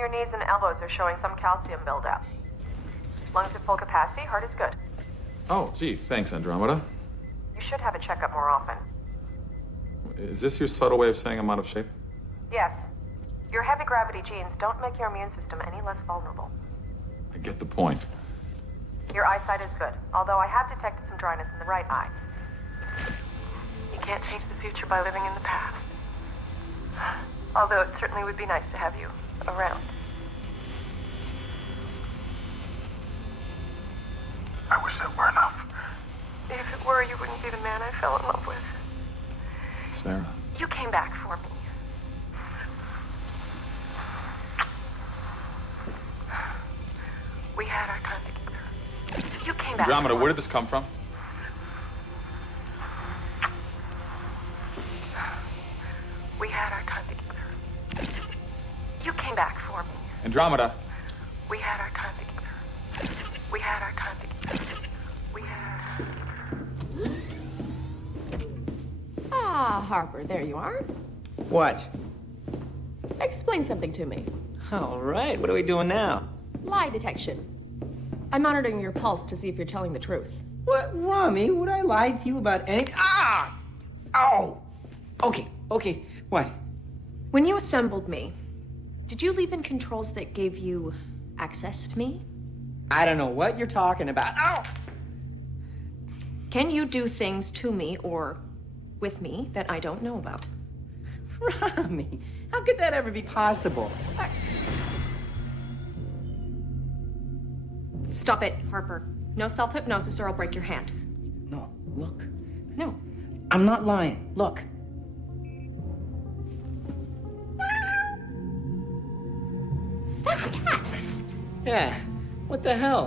your knees and elbows are showing some calcium buildup. Lungs at full capacity, heart is good. Oh, gee, thanks, Andromeda. You should have a checkup more often. Is this your subtle way of saying I'm out of shape? Yes. Your heavy gravity genes don't make your immune system any less vulnerable. I get the point. Your eyesight is good, although I have detected some dryness in the right eye. You can't change the future by living in the past. Although it certainly would be nice to have you around. I wish that were enough. If it were, you wouldn't be the man I fell in love with. Sarah. You came back for me. We had our time together. You came back. Andromeda, where did this come from? We had our time together. You came back for me. Andromeda. We had our time together. We had our time together. We had. Ah, Harper, there you are. What? Explain something to me. All right, what are we doing now? Lie detection. I'm monitoring your pulse to see if you're telling the truth. What, Rami? Would I lie to you about anything? Ah! Ow! Okay. What? When you assembled me, did you leave in controls that gave you access to me? I don't know what you're talking about. Ow! Can you do things to me or with me that I don't know about? Rami, how could that ever be possible? Stop it, Harper. No self-hypnosis or I'll break your hand. No, look. No. I'm not lying. Look. That's a cat. Yeah, what the hell?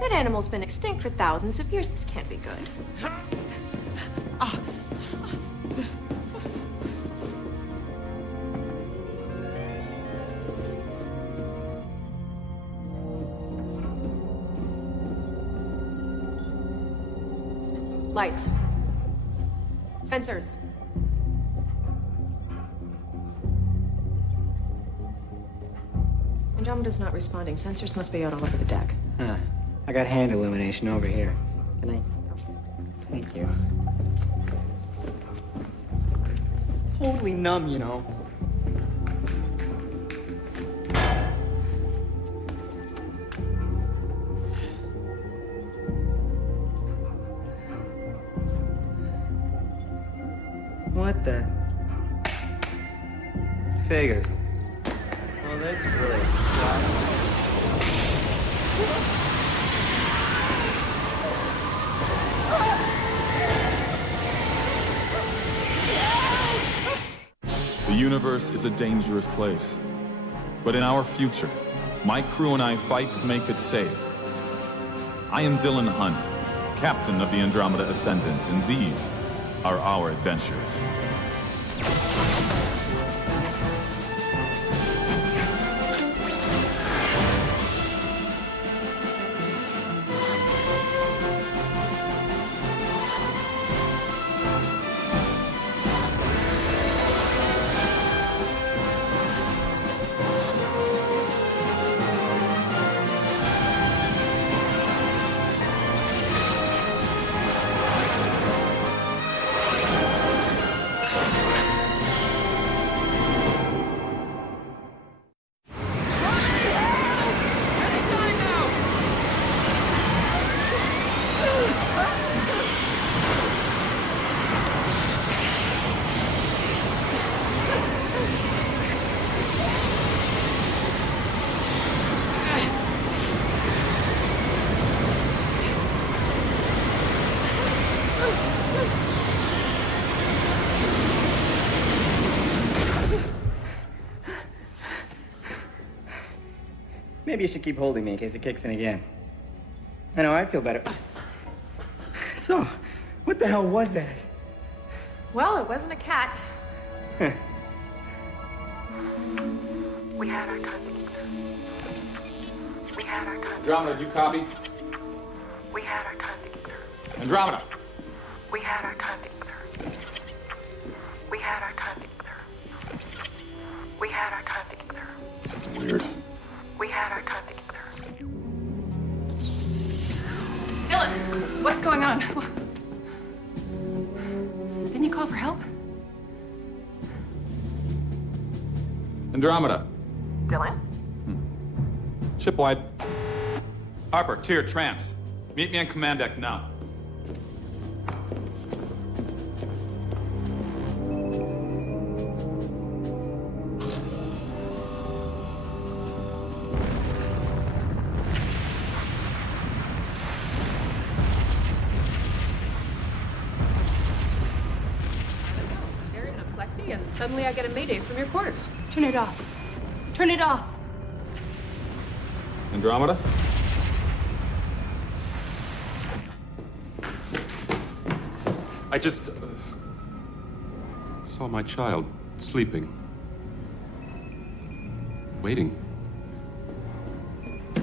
That animal's been extinct for thousands of years. This can't be good. Lights. Sensors. Andromeda's not responding. Sensors must be out all over the deck. Huh. I got hand illumination over here. Can I? Thank you. It's totally numb, you know. What the? Figures. Well, this really sucks. The universe is a dangerous place. But in our future, my crew and I fight to make it safe. I am Dylan Hunt, captain of the Andromeda Ascendant, and these are our adventures. Maybe you should keep holding me in case it kicks in again. I know, I feel better. So, what the hell was that? Well, it wasn't a cat. We had our time together. We had our time. Andromeda, do you copy? We had our time together. Andromeda! We had our time together. We had our time together. We had our time together. Weird. We had our time together. Dylan, what's going on? Didn't you call for help? Andromeda. Dylan? Shipwide. Harper, Tier, Trance. Meet me on command deck now. Buried in a flexi, and suddenly I get a mayday from your quarters. Turn it off. Turn it off. Andromeda? I just saw my child sleeping, waiting.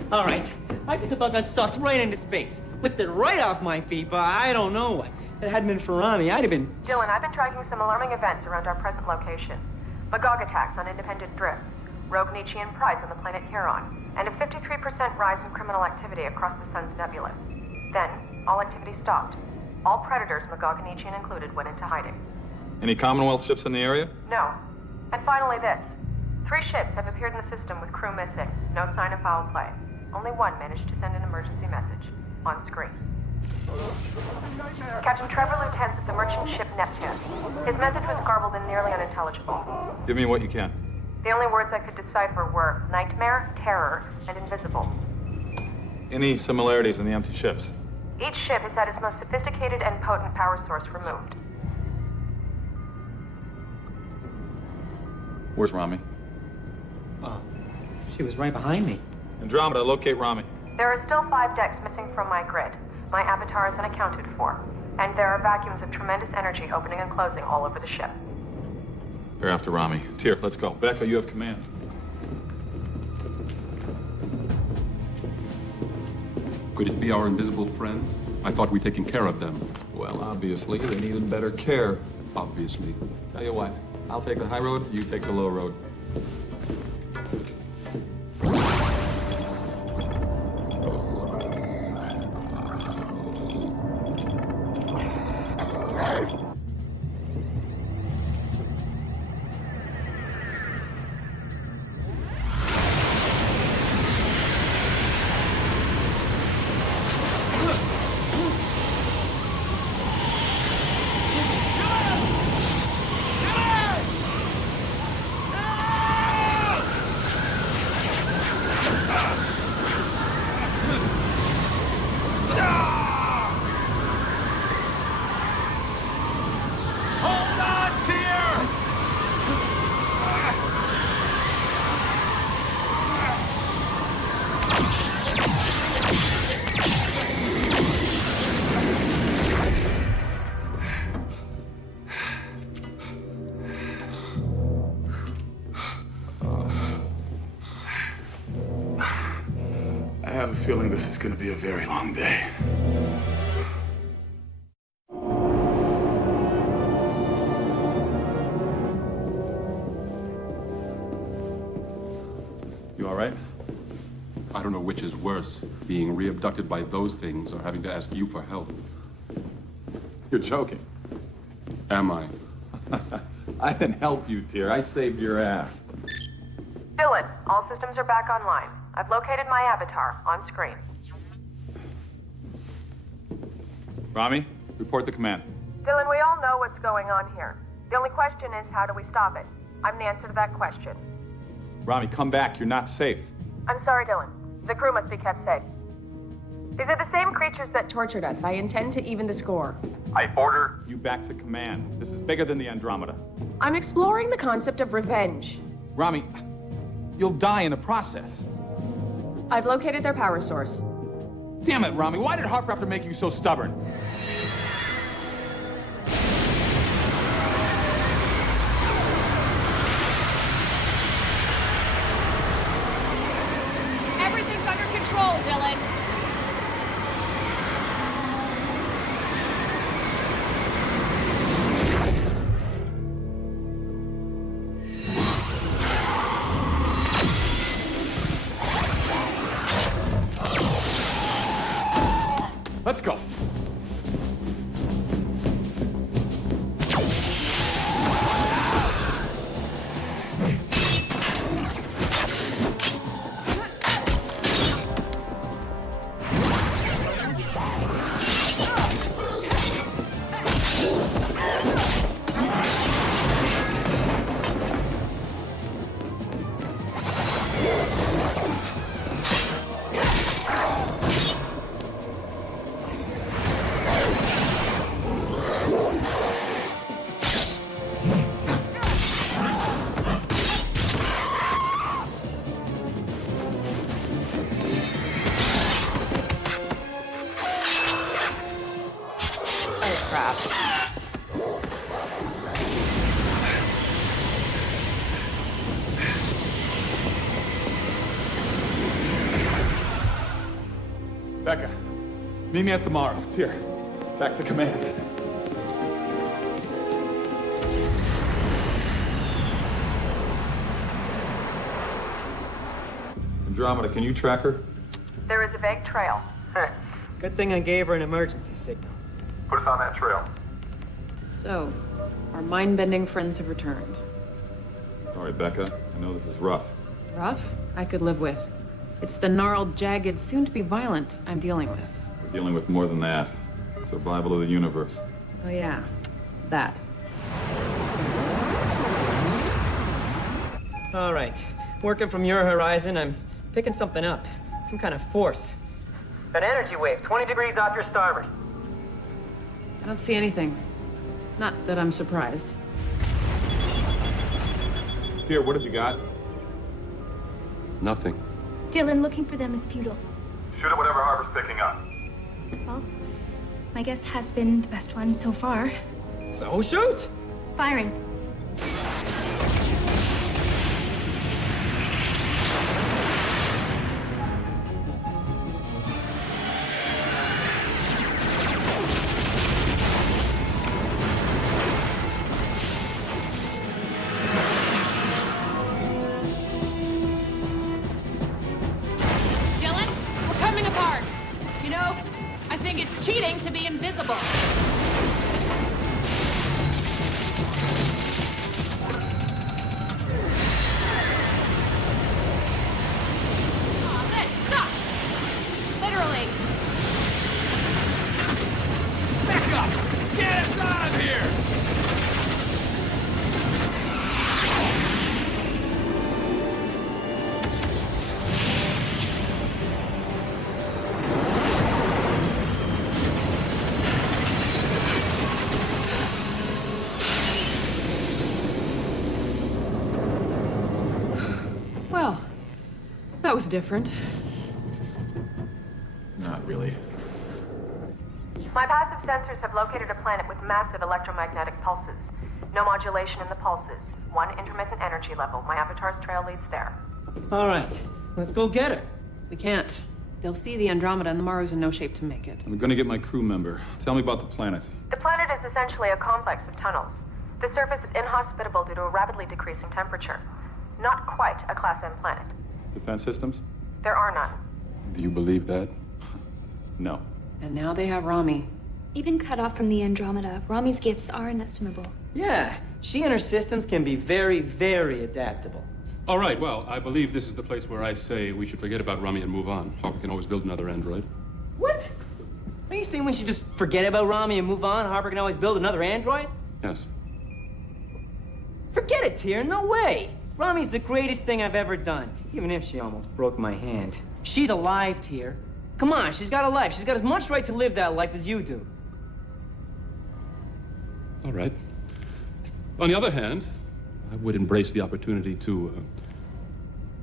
All right, I just about got sucked right into space. Lifted right off my feet, but I don't know. If it hadn't been for Rami, I'd have been... Dylan, I've been tracking some alarming events around our present location. Magog attacks on independent drifts, rogue Nietzschean prides on the planet Huron, and a 53% rise in criminal activity across the Sun's nebula. Then, all activity stopped. All predators, Magog and Nietzschean included, went into hiding. Any Commonwealth ships in the area? No. And finally this. 3 ships have appeared in the system with crew missing. No sign of foul play. Only one managed to send an emergency message. On screen. Captain Trevor Lutens of the merchant ship Neptune. His message was garbled and nearly unintelligible. Give me what you can. The only words I could decipher were nightmare, terror, and invisible. Any similarities in the empty ships? Each ship has had its most sophisticated and potent power source removed. Where's Rami? She was right behind me. Andromeda, locate Rami. There are still 5 decks missing from my grid. My avatar is unaccounted for. And there are vacuums of tremendous energy opening and closing all over the ship. They're after Rami. Tier, let's go. Becca, you have command. Could it be our invisible friends? I thought we'd taken care of them. Well, obviously, they needed better care. Obviously. Tell you what, I'll take the high road, you take the low road. I have a feeling this is going to be a very long day. You all right? I don't know which is worse, being re-abducted by those things or having to ask you for help. You're joking. Am I? I didn't help you, Tier. I saved your ass. Dylan, all systems are back online. I've located my avatar on screen. Rami, report to command. Dylan, we all know what's going on here. The only question is, how do we stop it? I'm the answer to that question. Rami, come back. You're not safe. I'm sorry, Dylan. The crew must be kept safe. These are the same creatures that Tortured us. I intend to even the score. I order. You back to command. This is bigger than the Andromeda. I'm exploring the concept of revenge. Rami, you'll die in the process. I've located their power source. Damn it, Rami. Why did Harper have to make you so stubborn? Everything's under control, Dylan. Let's go. Becca, meet me at the Morrow. Here, back to command. Andromeda, can you track her? There is a vague trail. Good thing I gave her an emergency signal. Put us on that trail. So, our mind-bending friends have returned. Sorry, Becca. I know this is rough. Rough? I could live with. It's the gnarled, jagged, soon-to-be violent I'm dealing with. We're dealing with more than that. Survival of the universe. Oh yeah, that. All right. Working from your horizon, I'm picking something up. Some kind of force. An energy wave, 20 degrees off your starboard. I don't see anything. Not that I'm surprised. Tyr, what have you got? Nothing. Dylan, looking for them is futile. Shoot at whatever Harbor's picking up. Well, my guess has been the best one so far. So shoot! Firing. Dylan, we're coming apart. You know, I think it's cheating to be invisible. Aw, this sucks! Literally. Back up! Get us out of here! Well, that was different. Not really. My passive sensors have located a planet with massive electromagnetic pulses. No modulation in the pulses. One intermittent energy level. My avatar's trail leads there. All right. Let's go get her. We can't. They'll see the Andromeda and the Morrow's in no shape to make it. I'm gonna get my crew member. Tell me about the planet. The planet is essentially a complex of tunnels. The surface is inhospitable due to a rapidly decreasing temperature. Not quite a Class M planet. Defense systems? There are none. Do you believe that? No. And now they have Rami. Even cut off from the Andromeda, Rami's gifts are inestimable. Yeah, she and her systems can be very, very adaptable. All right, well, I believe this is the place where I say we should forget about Rami and move on. Harper can always build another android. What? Are you saying we should just forget about Rami and move on? Harper can always build another android? Yes. Forget it, Tyr. No way. Rami's the greatest thing I've ever done, even if she almost broke my hand. She's alive, Tyr. Come on, she's got a life. She's got as much right to live that life as you do. All right. On the other hand, I would embrace the opportunity to,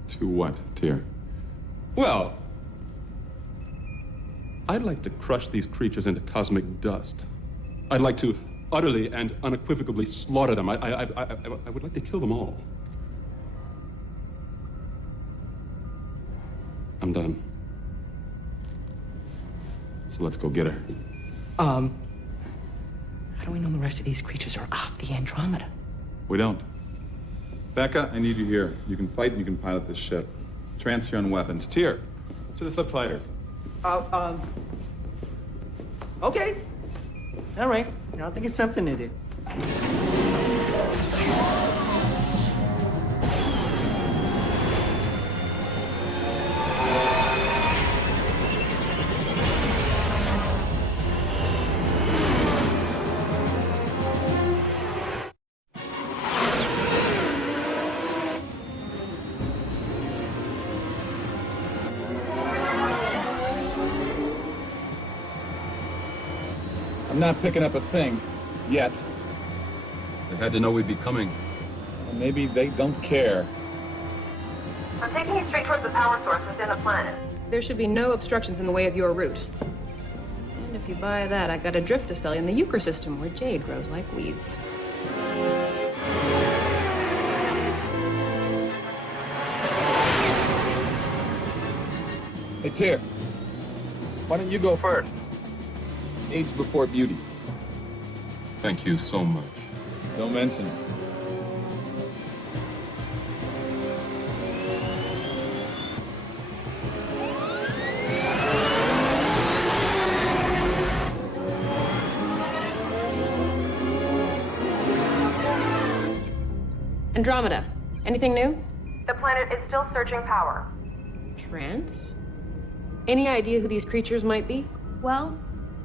To what, Tyr? well, I'd like to crush these creatures into cosmic dust. I'd like to utterly and unequivocally slaughter them. I would like to kill them all. I'm done. So let's go get her. How do we know the rest of these creatures are off the Andromeda? We don't. Becca, I need you here. You can fight and you can pilot this ship. Transfer on weapons. Tyr, to the slip fighters. Okay. All right. I'll think it's something to do. I'm not picking up a thing. Yet. They had to know we'd be coming. Or maybe they don't care. I'm taking you straight towards the power source within the planet. There should be no obstructions in the way of your route. And if you buy that, I got a drift to sell you in the Euchre system where jade grows like weeds. Hey, Tyr. Why don't you go first? Age before beauty. Thank you so much. Don't mention it. Andromeda, anything new? The planet is still surging power. Trance? Any idea who these creatures might be? Well,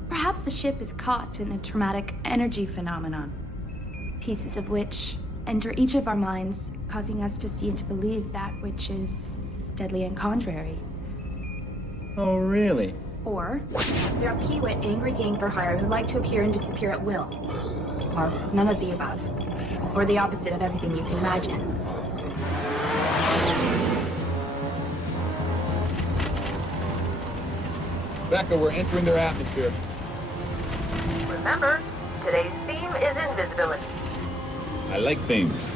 perhaps the ship is caught in a traumatic energy phenomenon, pieces of which enter each of our minds, causing us to see and to believe that which is deadly and contrary. Oh, really? Or there are Peewit angry gang for hire who like to appear and disappear at will. Or none of the above. Or the opposite of everything you can imagine. Becca, we're entering their atmosphere. Remember, today's theme is invisibility. I like things.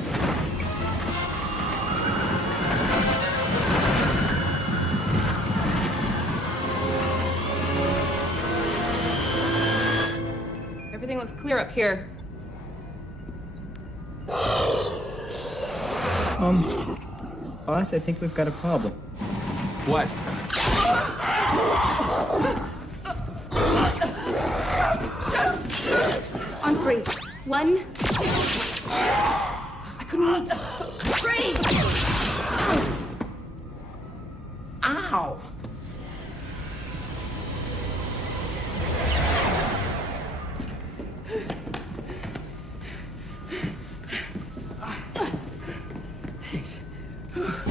Everything looks clear up here. Boss, I think we've got a problem. What? On three. 1, I couldn't. 3! Ow!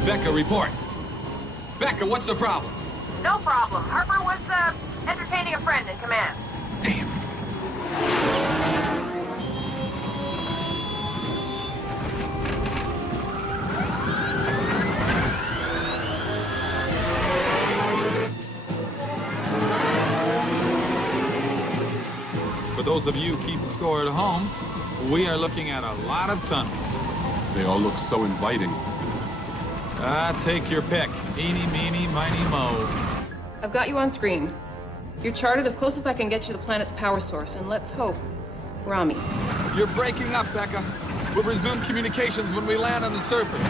Becca, report. Becca, what's the problem? No problem. Harper was, entertaining a friend in command. Damn. For those of you keeping score at home, we are looking at a lot of tunnels. They all look so inviting. Take your pick. Eeny, meeny, miny, mo. I've got you on screen. You're charted as close as I can get you to the planet's power source, and let's hope, Rami. You're breaking up, Becca. We'll resume communications when we land on the surface.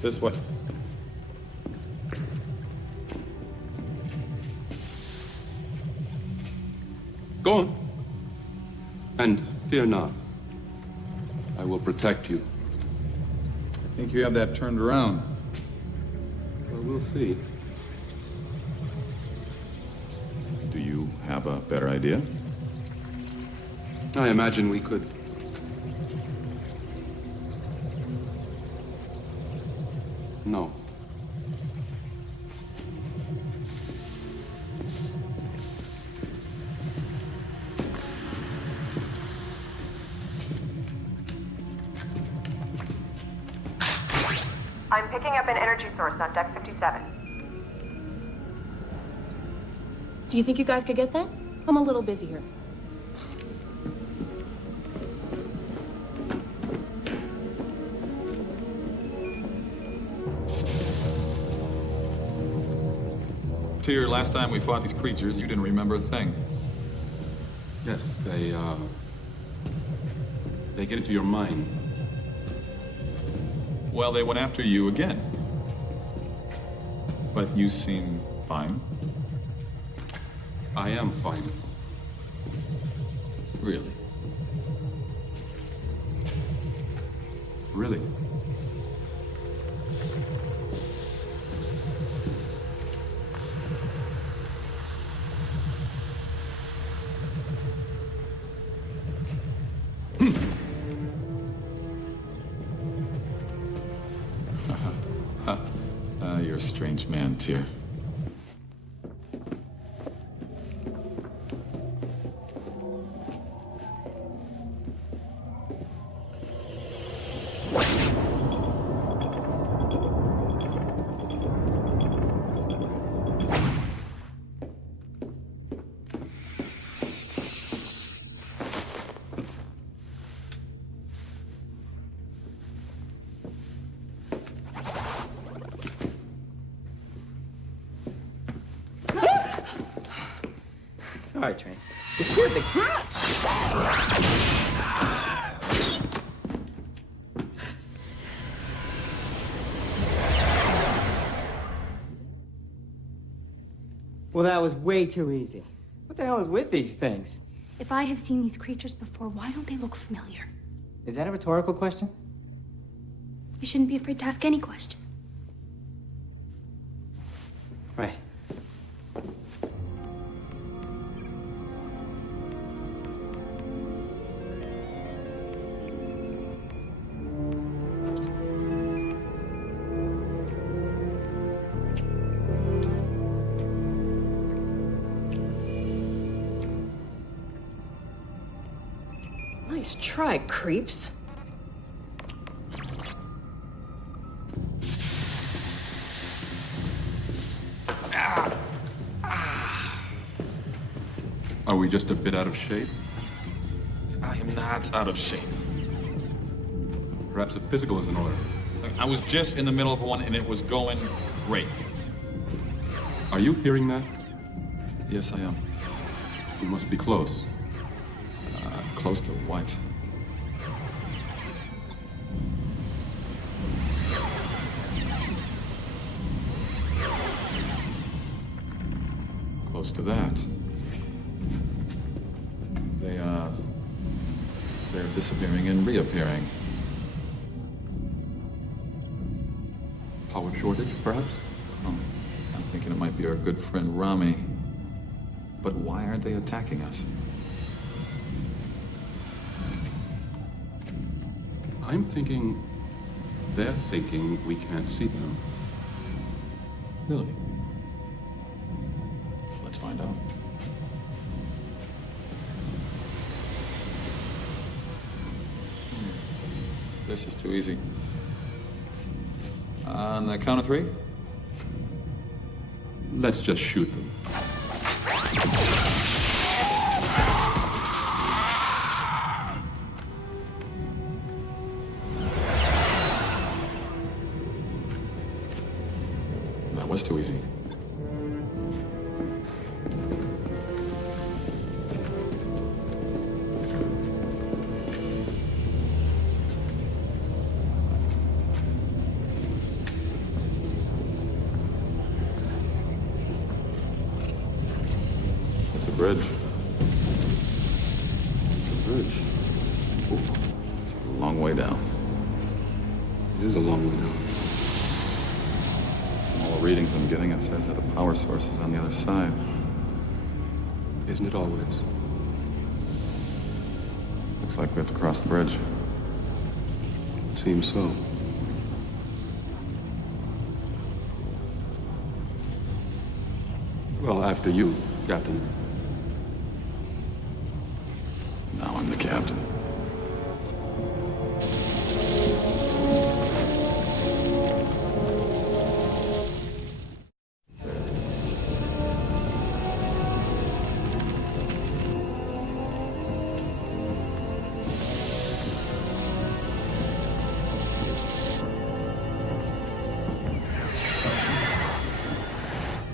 This way. Go on. And fear not. I will protect you. Think you have that turned around? Well, we'll see. Do you have a better idea? I imagine we could. No. I'm picking up an energy source on Deck 57. Do you think you guys could get that? I'm a little busy here. Tyr, last time we fought these creatures, you didn't remember a thing. Yes, they get into your mind. Well, they went after you again. But you seem fine. I am fine. Really? Really. You're a strange man, Tyr. Sorry, Trance. You scared the crap. Well, that was way too easy. What the hell is with these things? If I have seen these creatures before, why don't they look familiar? Is that a rhetorical question? You shouldn't be afraid to ask any question. Right. Nice try, creeps. Are we just a bit out of shape? I am not out of shape. Perhaps a physical is in order. I was just in the middle of one and it was going great. Are you hearing that? Yes, I am. You must be close. Close to what? Close to that. They're disappearing and reappearing. Power shortage, perhaps? Oh, I'm thinking it might be our good friend Rami. But why aren't they attacking us? I'm thinking they're thinking we can't see them. Really? Let's find out. This is too easy. On the count of three? Let's just shoot them. That was too easy. It's a bridge. It's a bridge. Ooh, it's a long way down. It is a long way down. All the readings I'm getting, it says that the power source is on the other side. Isn't it always? Looks like we have to cross the bridge. Seems so. Well, after you, Captain. Now I'm the captain.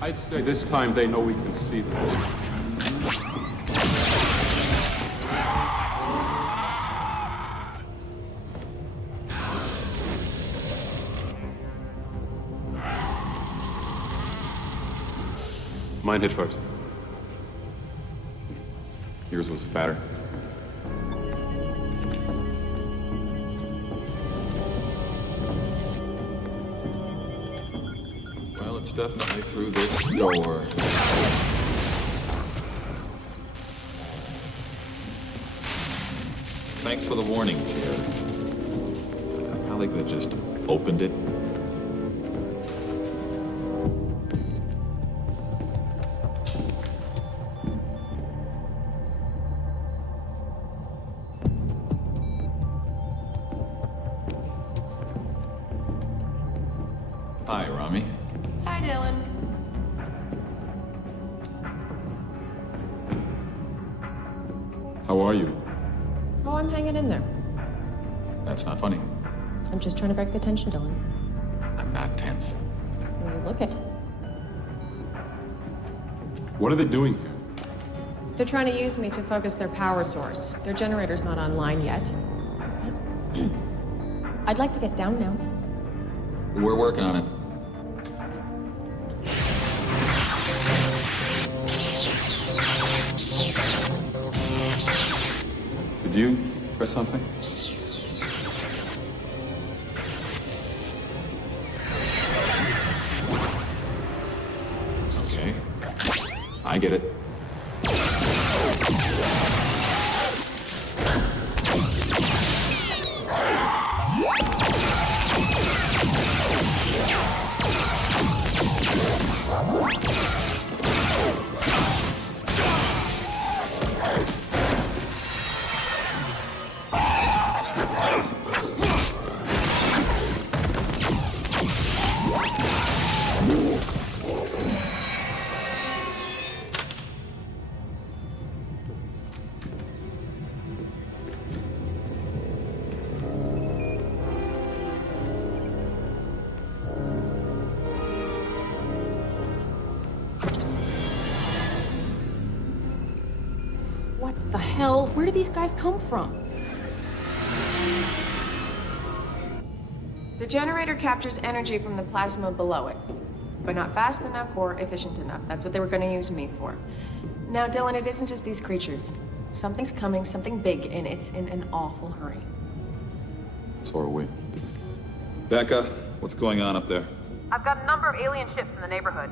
I'd say this time they know we can see them. Mine hit first. Yours was fatter. Well, it's definitely through this door. Thanks for the warning, Tyr. I probably could have just opened it. Hi, Rami. Hi, Dylan. How are you? Oh, I'm hanging in there. That's not funny. I'm just trying to break the tension, Dylan. I'm not tense. Well, you look it. What are they doing here? They're trying to use me to focus their power source. Their generator's not online yet. I'd like to get down now. We're working on it. Did you press something? Okay. I get it. What the hell? Where do these guys come from? The generator captures energy from the plasma below it, but not fast enough or efficient enough. That's what they were going to use me for. Now, Dylan, it isn't just these creatures. Something's coming, something big, and it's in an awful hurry. So are we. Becca, what's going on up there? I've got a number of alien ships in the neighborhood.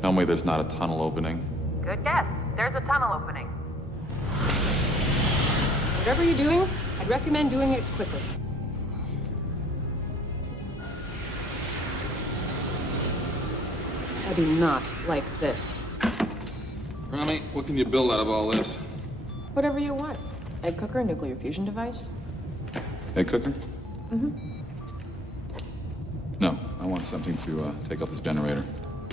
Tell me there's not a tunnel opening. Good guess. There's a tunnel opening. Whatever you're doing, I'd recommend doing it quickly. I do not like this. Rami, what can you build out of all this? Whatever you want. Egg cooker, nuclear fusion device. Egg cooker? Mm-hmm. No, I want something to take out this generator.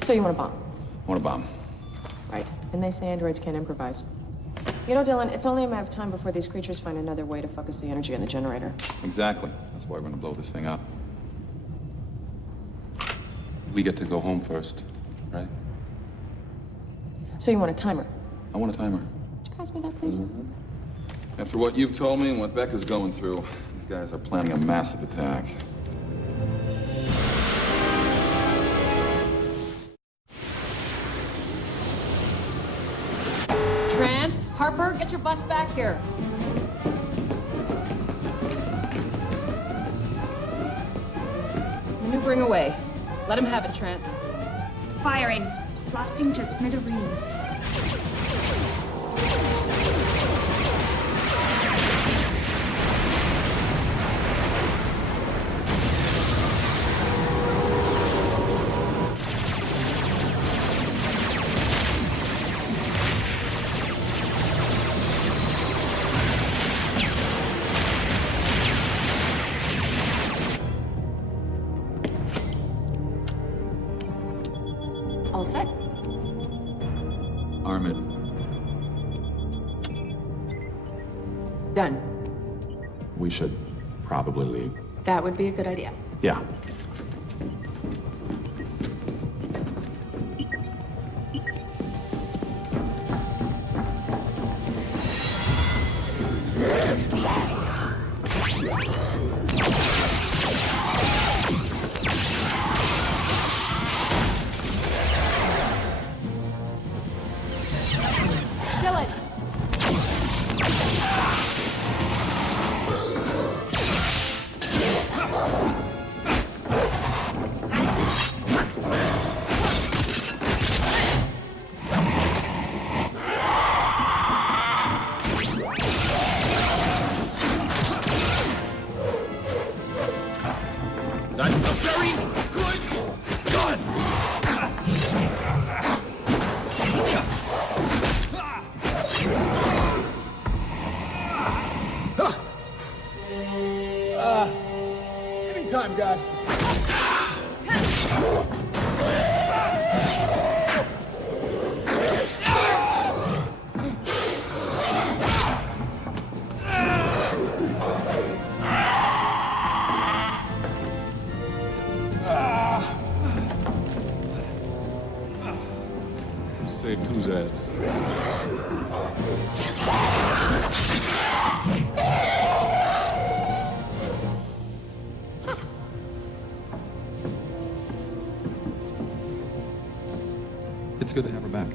So you want a bomb? I want a bomb. Right. And they say androids can't improvise. You know, Dylan, it's only a matter of time before these creatures find another way to focus the energy on the generator. Exactly. That's why we're gonna blow this thing up. We get to go home first, right? So you want a timer? I want a timer. Would you pass me that, please? After what you've told me and what Becca's going through, these guys are planning a massive attack. Trance, Harper, get your butts back here. Maneuvering away. Let him have it, Trance. Firing. Blasting to smithereens. All set. Arm it. Done. We should probably leave. That would be a good idea. Yeah. saved whose ass? It's good to have her back.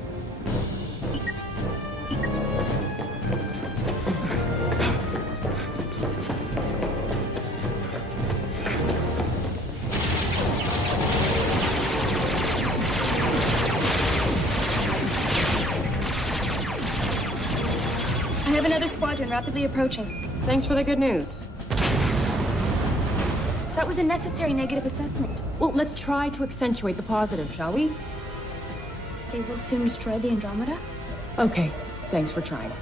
I have another squadron rapidly approaching. Thanks for the good news. That was a necessary negative assessment. Well, let's try to accentuate the positive, shall we? They will soon destroy the Andromeda? Okay, thanks for trying.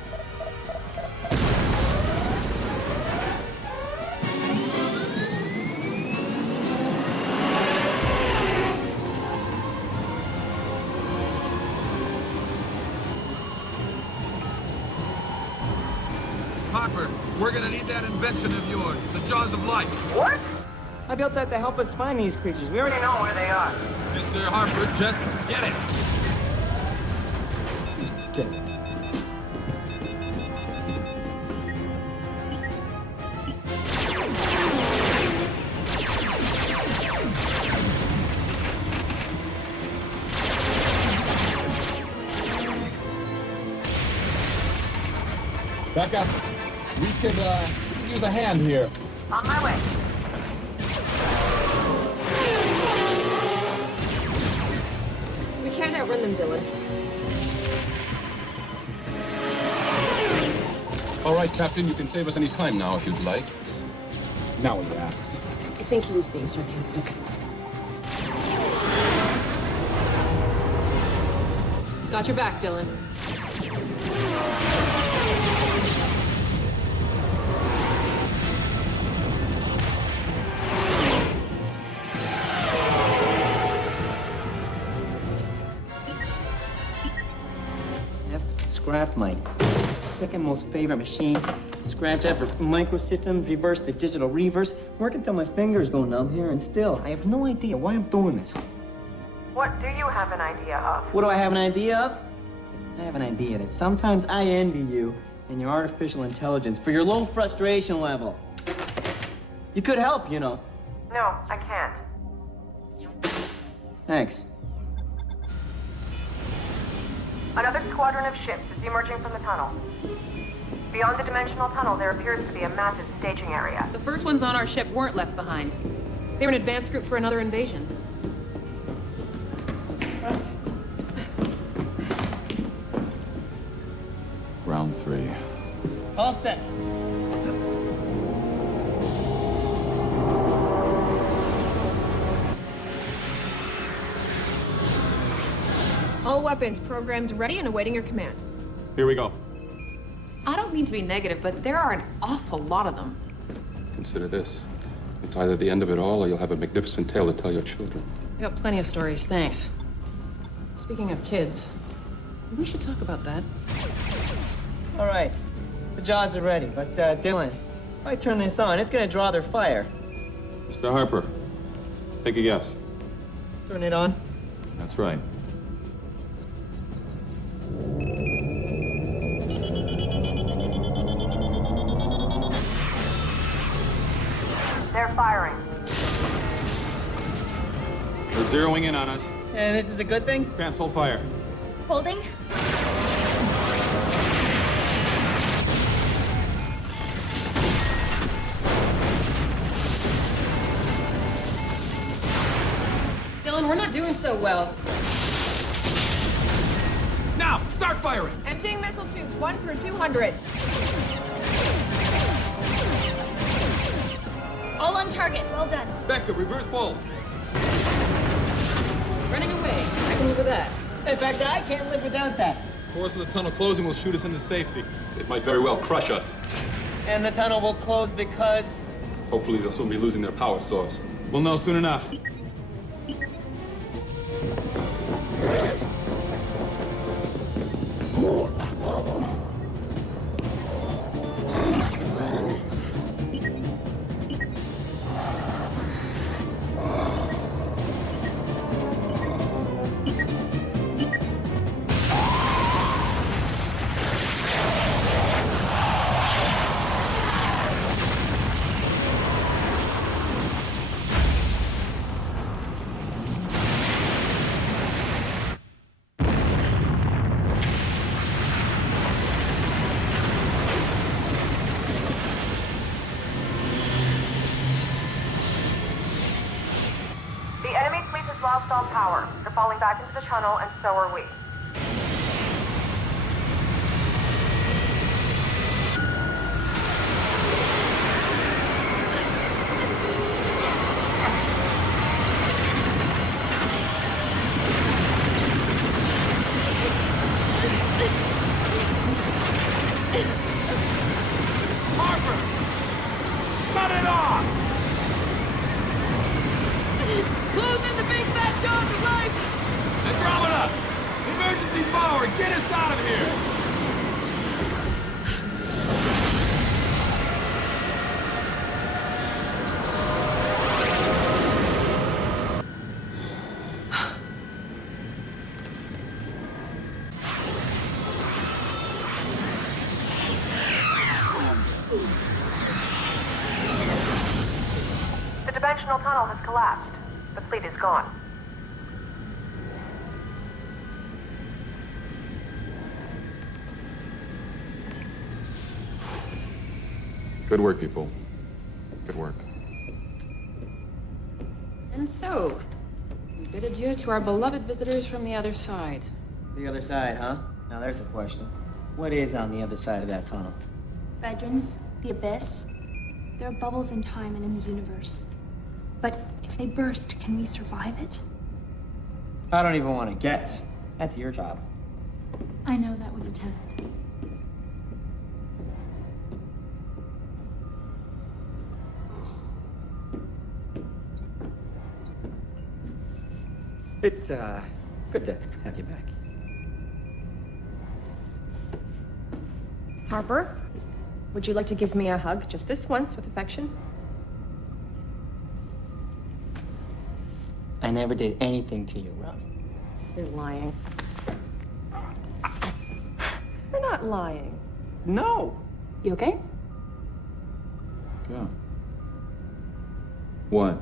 Harper, we're gonna need that invention of yours, the Jaws of Light. What? I built that to help us find these creatures. We already know where they are. Mr. Harper, just get it. Just get it. Back up. We could use a hand here. On my way. We can't outrun them, Dylan. All right, Captain, you can save us any time now if you'd like. Now he asks. I think he was being sarcastic. Got your back, Dylan. I have to scrap my second most favorite machine. Scratch out for microsystems, reverse the digital reverse. Working till my fingers go numb here, and still, I have no idea why I'm doing this. What do you have an idea of? What do I have an idea of? I have an idea that sometimes I envy you and your artificial intelligence for your low frustration level. You could help, you know. No, I can't. Thanks. Another squadron of ships is emerging from the tunnel. Beyond the dimensional tunnel, there appears to be a massive staging area. The first ones on our ship weren't left behind. They were an advance group for another invasion. Round 3. All set. All weapons programmed, ready, and awaiting your command. Here we go. I don't mean to be negative, but there are an awful lot of them. Consider this. It's either the end of it all or you'll have a magnificent tale to tell your children. I got plenty of stories, thanks. Speaking of kids, we should talk about that. All right. The jaws are ready, but Dylan, if I turn this on, it's gonna draw their fire. Mr. Harper, take a guess. Turn it on. That's right. They're firing. They're zeroing in on us. And this is a good thing? Krantz, hold fire. Holding? Dylan, we're not doing so well. Now, start firing. Emptying missile tubes 1 through 200. All on target. Well done. Becca, reverse fall. Running away. I can live with that. In fact, I can't live without that. Force of the tunnel closing will shoot us into safety. It might very well crush us. And the tunnel will close because... Hopefully they'll soon be losing their power source. We'll know soon enough. falling back into the tunnel, and so are we. Harper! Shut it off! Closing the big fat jaws of life! Andromeda! Emergency power! Get us out of here! The dimensional tunnel has collapsed. The fleet is gone. Good work, people. Good work. And so, we bid adieu to our beloved visitors from the other side. The other side, huh? Now there's a question. What is on the other side of that tunnel? Bedrooms, the abyss. There are bubbles in time and in the universe. But if they burst, can we survive it? I don't even want to guess. That's your job. I know that was a test. It's, good to have you back. Harper, would you like to give me a hug just this once with affection? I never did anything to you, Ronnie. You're lying. You're not lying. No! You okay? Yeah. What?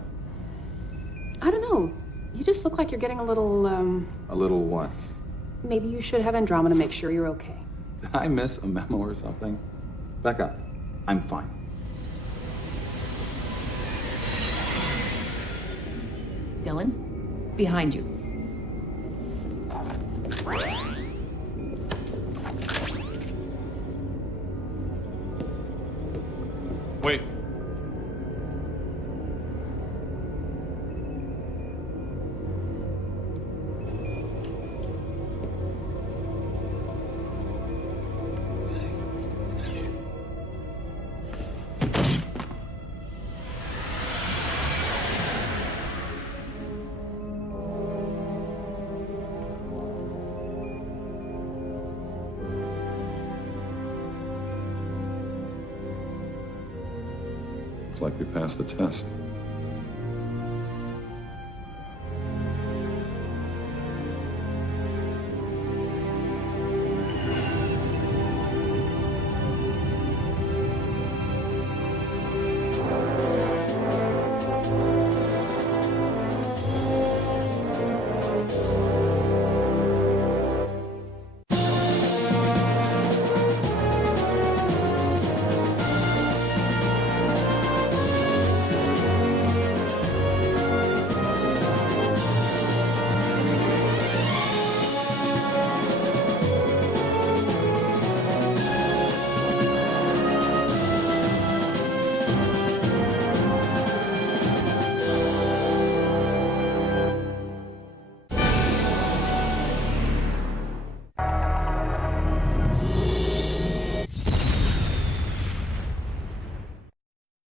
I don't know. You just look like you're getting a little, A little what? maybe you should have Andromeda make sure you're okay. Did I miss a memo or something? Becca, I'm fine. Dylan, behind you. Wait. Looks like we passed the test.